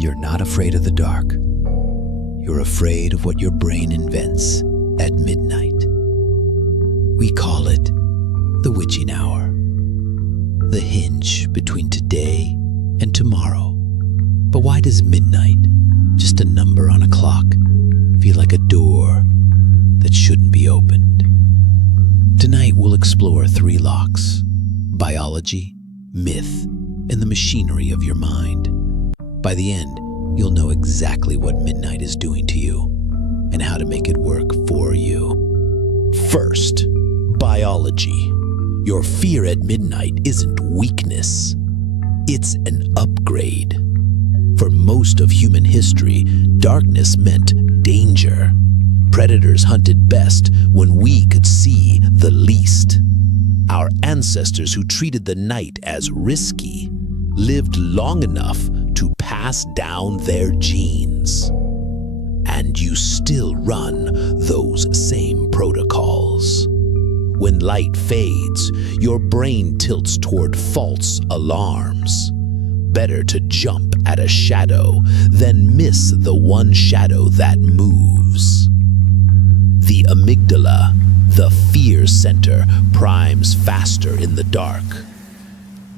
You're not afraid of the dark. You're afraid of what your brain invents at midnight. We call it the witching hour, the hinge between today and tomorrow. But why does midnight, just a number on a clock, feel like a door that shouldn't be opened? Tonight we'll explore 3 locks: biology, myth, and the machinery of your mind. By the end, you'll know exactly what midnight is doing to you and how to make it work for you. First, biology. Your fear at midnight isn't weakness. It's an upgrade. For most of human history, darkness meant danger. Predators hunted best when we could see the least. Our ancestors who treated the night as risky lived long enough to pass down their genes. And you still run those same protocols. When light fades, your brain tilts toward false alarms. Better to jump at a shadow than miss the one shadow that moves. The amygdala, the fear center, primes faster in the dark.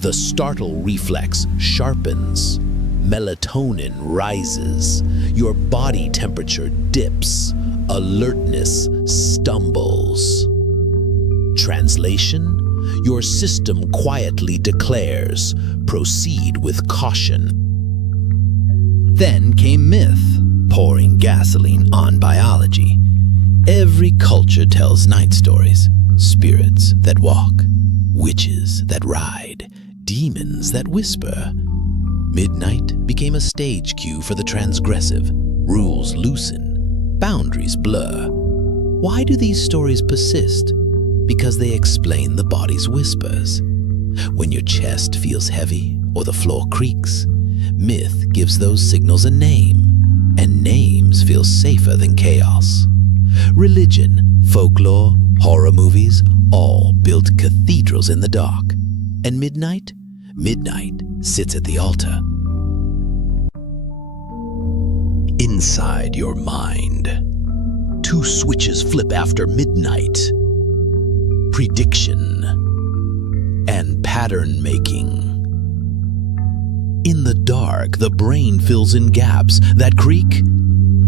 The startle reflex sharpens. Melatonin rises. Your body temperature dips. Alertness stumbles. Translation: your system quietly declares, proceed with caution. Then came myth, pouring gasoline on biology. Every culture tells night stories: spirits that walk, witches that ride, demons that whisper. Midnight became a stage cue for the transgressive. Rules loosen, boundaries blur. Why do these stories persist? Because they explain the body's whispers. When your chest feels heavy or the floor creaks, myth gives those signals a name, and names feel safer than chaos. Religion, folklore, horror movies all built cathedrals in the dark. And midnight? Midnight sits at the altar. Inside your mind, 2 switches flip after midnight: prediction and pattern making. In the dark, the brain fills in gaps that creak,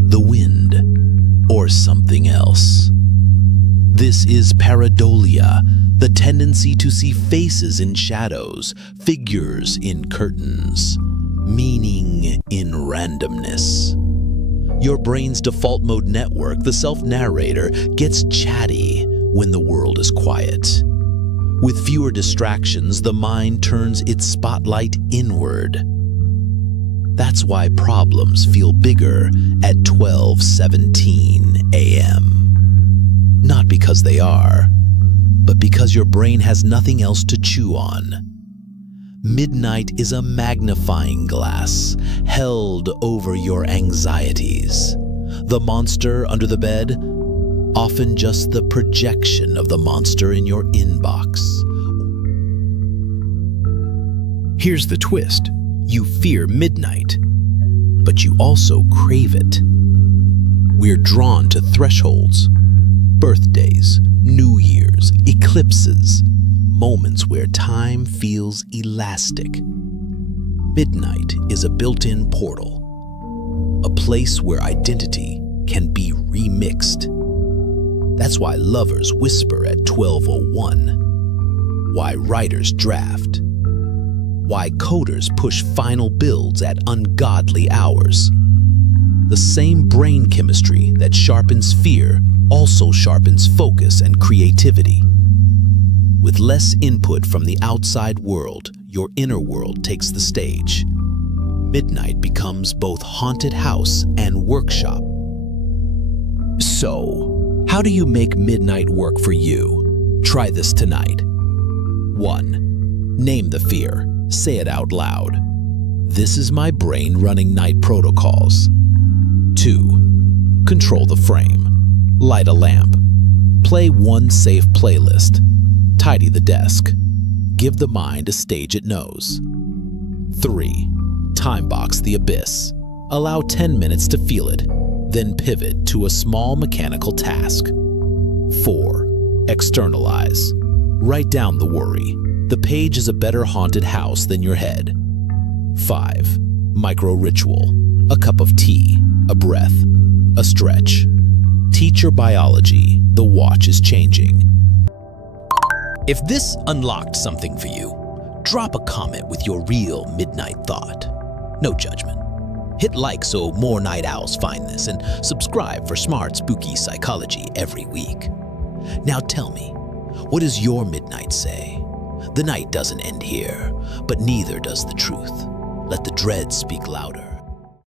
the wind, or something else. This is pareidolia, the tendency to see faces in shadows, figures in curtains, meaning in randomness. Your brain's default mode network, the self-narrator, gets chatty when the world is quiet. With fewer distractions, the mind turns its spotlight inward. That's why problems feel bigger at 12:17 a.m. Not because they are, but because your brain has nothing else to chew on. Midnight is a magnifying glass held over your anxieties. The monster under the bed, often just the projection of the monster in your inbox. Here's the twist. You fear midnight, but you also crave it. We're drawn to thresholds, birthdays, New Year's, eclipses, moments where time feels elastic. Midnight is a built-in portal, a place where identity can be remixed. That's why lovers whisper at 12:01, why writers draft, why coders push final builds at ungodly hours. The same brain chemistry that sharpens fear also sharpens focus and creativity. With less input from the outside world, your inner world takes the stage. Midnight becomes both haunted house and workshop. So, how do you make midnight work for you? Try this tonight. 1. Name the fear. Say it out loud. This is my brain running night protocols. 2. Control the frame. Light a lamp. Play one safe playlist. Tidy the desk. Give the mind a stage it knows. 3. Time box the abyss. Allow 10 minutes to feel it, then pivot to a small mechanical task. 4. Externalize. Write down the worry. The page is a better haunted house than your head. 5. Micro ritual. A cup of tea, a breath, a stretch. Teach your biology. The watch is changing. If this unlocked something for you, drop a comment with your real midnight thought. No judgment. Hit like so more night owls find this, and subscribe for smart, spooky psychology every week. Now tell me, what does your midnight say? The night doesn't end here, but neither does the truth. Let the dread speak louder.